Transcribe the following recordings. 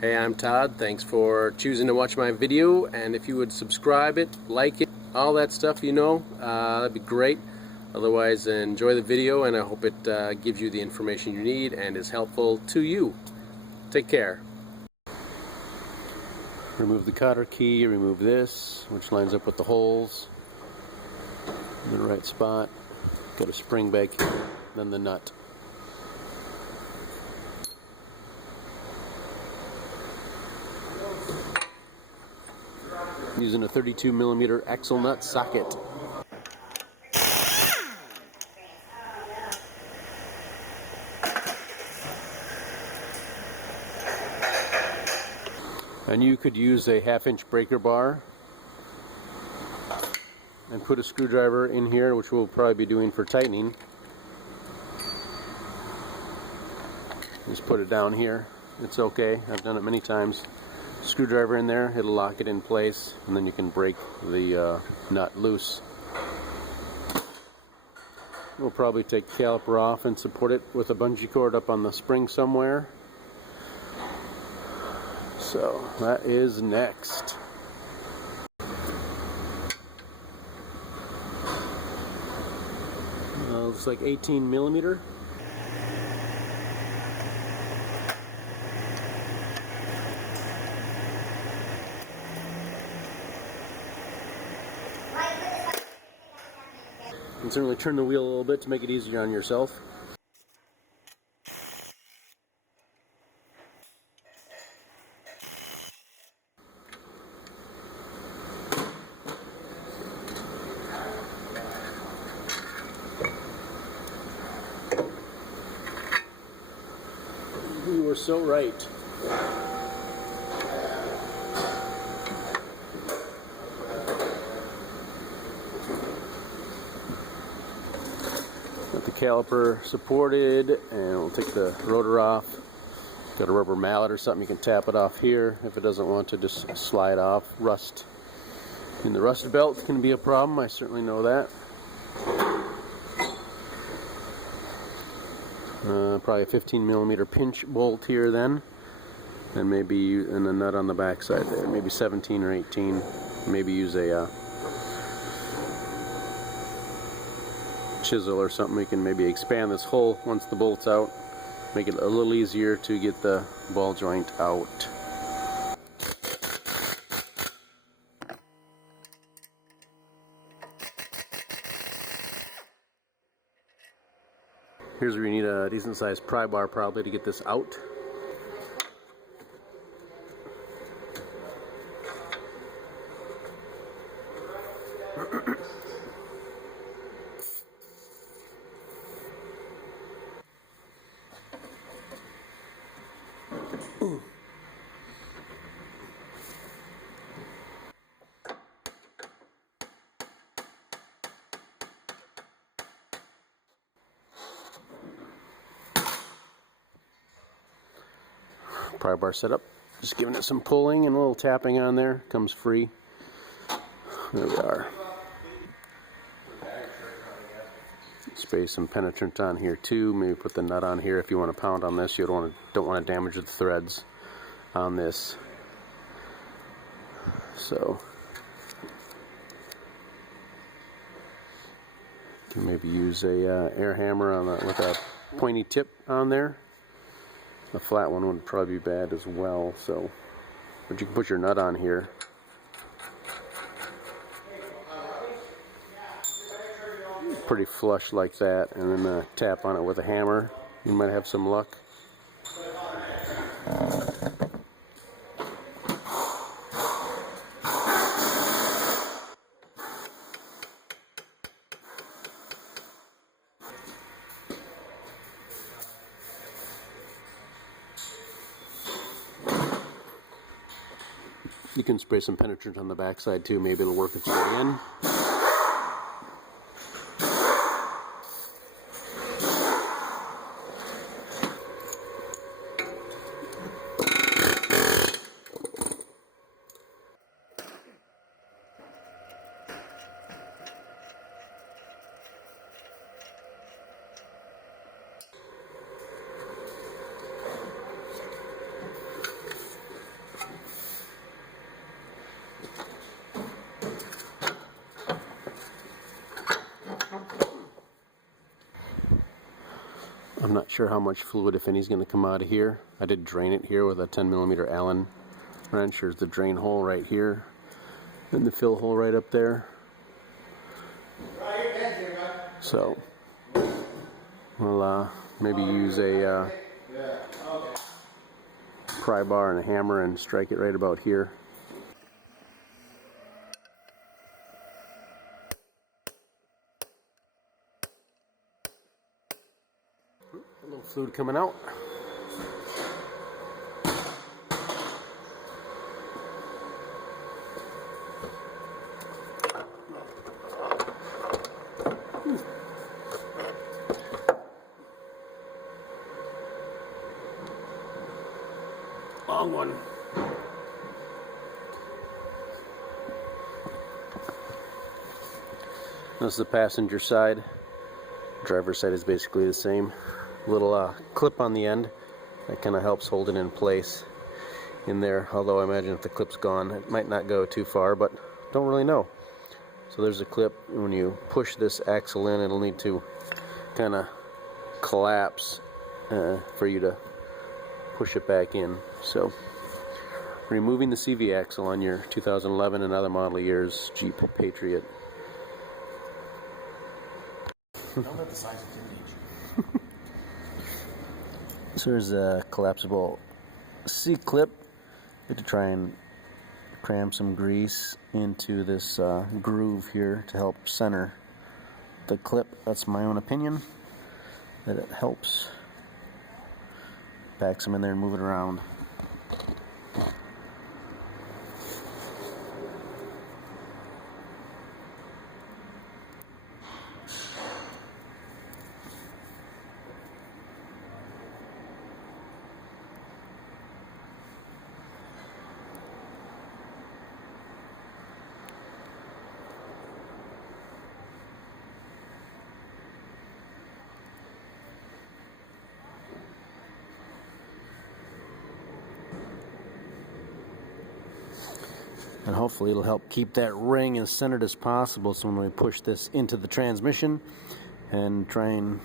Hey, I'm Todd. Thanks for choosing to watch my video, and if you would subscribe it, like it, all that stuff, that'd be great. Otherwise, enjoy the video, and I hope it gives you the information you need and is helpful to you. Take care. Remove the cotter key, remove this, which lines up with the holes in the right spot. Got a spring back here, then the nut. Using a 32mm axle nut socket. And you could use a 1/2-inch breaker bar and put a screwdriver in here, which we'll probably be doing for tightening. Just put it down here. It's okay. I've done it many times. Screwdriver in there, it'll lock it in place, and then you can break the nut loose. We'll probably take the caliper off and support it with a bungee cord up on the spring somewhere. So that is next. Looks like 18mm. You can certainly turn the wheel a little bit to make it easier on yourself. You were so right. Got the caliper supported, and we'll take the rotor off. Got a rubber mallet or something, you can tap it off here if it doesn't want to just slide off. Rust in the rust belt can be a problem, I certainly know that. Probably a 15mm pinch bolt here then, and maybe and a nut on the back side there, maybe 17 or 18. Maybe use a chisel or something. We can maybe expand this hole once the bolt's out, make it a little easier to get the ball joint out. Here's where you need a decent sized pry bar probably to get this out. Pry bar set up, just giving it some pulling and a little tapping on there, comes free. There we are. Spray some penetrant on here too, maybe put the nut on here if you want to pound on this. You don't want to damage the threads on this. So you can maybe use a air hammer on with a pointy tip on there. The flat one would probably be bad as well, so, but you can put your nut on here. Pretty flush like that, and then tap on it with a hammer. You might have some luck. You can spray some penetrant on the backside too, maybe it'll work its way in. I'm not sure how much fluid, if any, is going to come out of here. I did drain it here with a 10mm Allen wrench. There's the drain hole right here, and the fill hole right up there. So we'll maybe use a pry bar and a hammer and strike it right about here. A little fluid coming out. Long one. This is the passenger side. Driver's side is basically the same. Little clip on the end that kind of helps hold it in place in there. Although I imagine if the clip's gone, it might not go too far, but don't really know. So there's a clip. When you push this axle in, it'll need to kind of collapse for you to push it back in. So removing the CV axle on your 2011 and other model years Jeep Patriot. Don't let the size of your age. So there's a collapsible C-clip. You have to try and cram some grease into this groove here to help center the clip. That's my own opinion, that it helps. Pack some in there and move it around. And hopefully it'll help keep that ring as centered as possible, so when we push this into the transmission and try and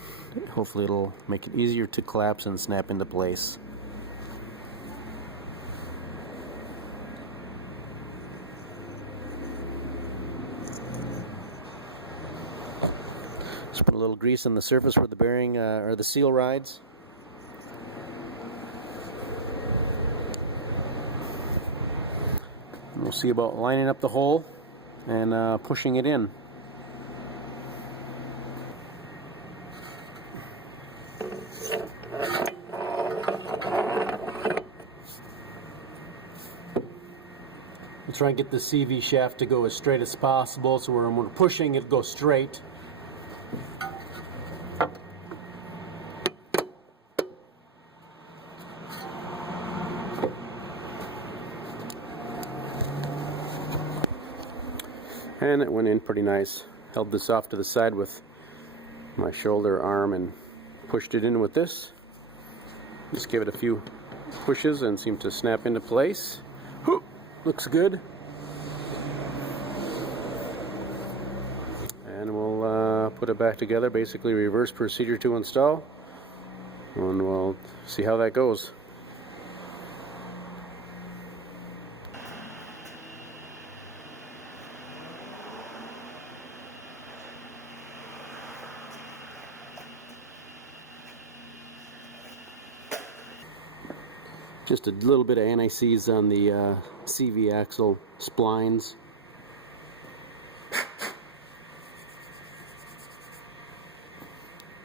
hopefully it'll make it easier to collapse and snap into place. Just put a little grease on the surface where the bearing or the seal rides. We'll see about lining up the hole and pushing it in. We'll try and get the CV shaft to go as straight as possible, so when we're pushing it goes straight. And it went in pretty nice. Held this off to the side with my shoulder arm and pushed it in with this. Just gave it a few pushes and seemed to snap into place. Whew, looks good. And we'll put it back together, basically reverse procedure to install. And we'll see how that goes. Just a little bit of anti-seize on the CV axle splines.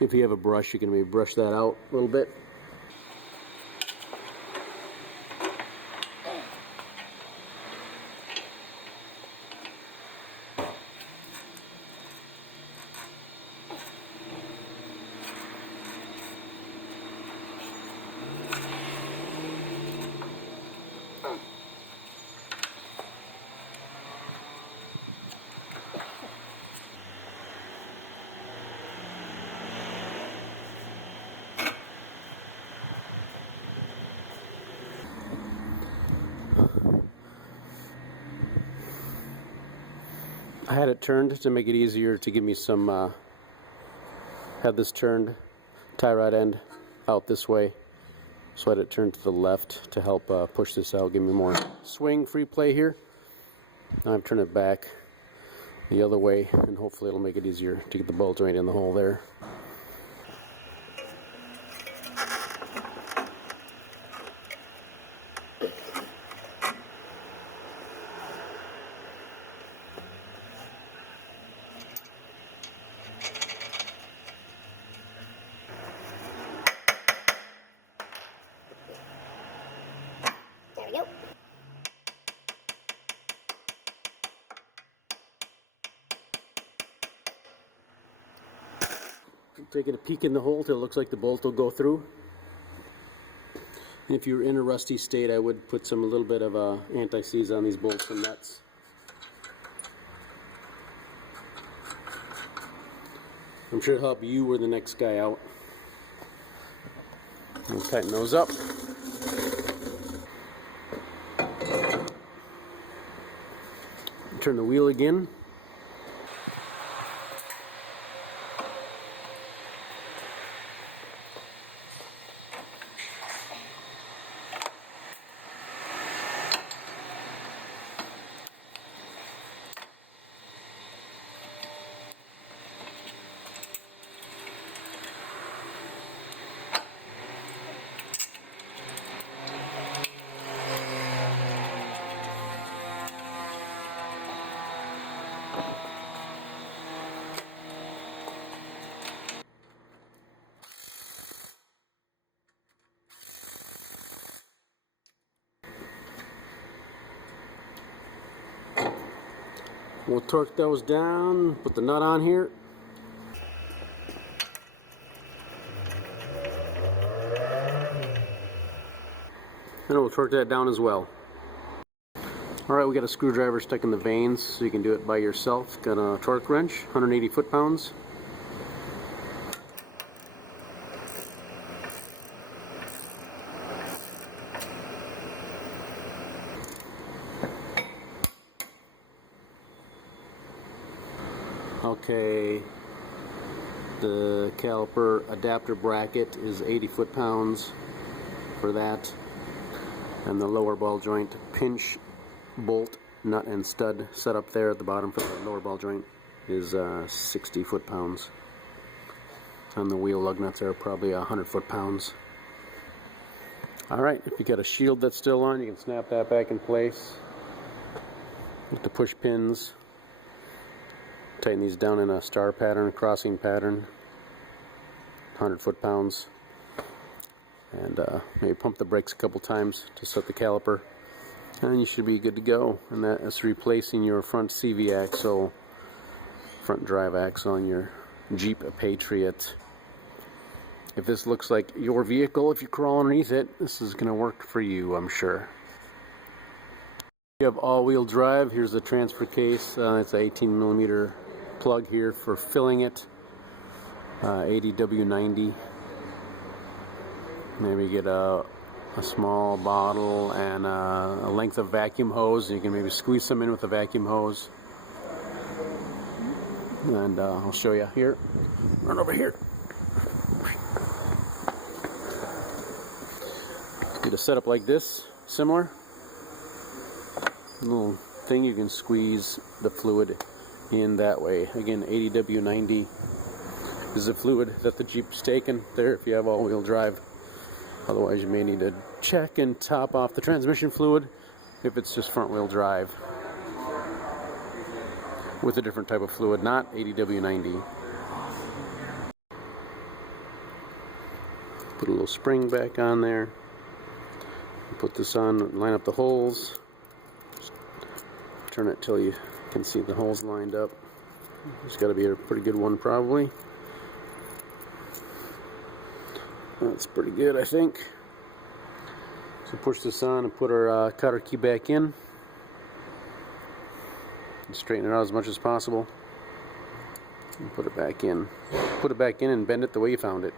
If you have a brush, you can maybe brush that out a little bit. I had it turned to make it easier to give me some, had this turned tie rod end out this way. So I had it turned to the left to help push this out, give me more swing, free play here. Now I've turned it back the other way, and hopefully it'll make it easier to get the bolt right in the hole there. There we go. Taking a peek in the hole till it looks like the bolt will go through. And if you're in a rusty state, I would put a little bit of anti-seize on these bolts and nuts. I'm sure it'll help you or the next guy out. We'll tighten those up. Turn the wheel again. We'll torque those down, put the nut on here. And we'll torque that down as well. Alright, we got a screwdriver stuck in the vanes, so you can do it by yourself. Got a torque wrench, 180 foot-pounds. Okay, the caliper adapter bracket is 80 foot-pounds for that, and the lower ball joint pinch bolt nut and stud set up there at the bottom for the lower ball joint is 60 foot-pounds, and the wheel lug nuts are probably 100 foot-pounds. Alright, if you got a shield that's still on, you can snap that back in place with the push pins. Tighten these down in a star pattern, crossing pattern, 100 foot-pounds, and maybe pump the brakes a couple times to set the caliper, and you should be good to go. And that is replacing your front CV axle, front drive axle on your Jeep Patriot. If this looks like your vehicle, if you crawl underneath it, this is going to work for you, I'm sure. You have all-wheel drive. Here's the transfer case. It's an 18mm plug here for filling it. AWD. Maybe get a small bottle and a length of vacuum hose. You can maybe squeeze some in with a vacuum hose. And I'll show you here. Run over here. Get a setup like this, similar. Little thing you can squeeze the fluid in that way. Again, AWD is the fluid that the Jeep's taken there if you have all-wheel drive. Otherwise you may need to check and top off the transmission fluid if it's just front-wheel drive with a different type of fluid, not AWD. Put a little spring back on there. Put this on, line up the holes. Turn it till you can see the holes lined up. There's got to be a pretty good one, probably. That's pretty good, I think. So push this on and put our cutter key back in. And straighten it out as much as possible. And put it back in. Put it back in and bend it the way you found it.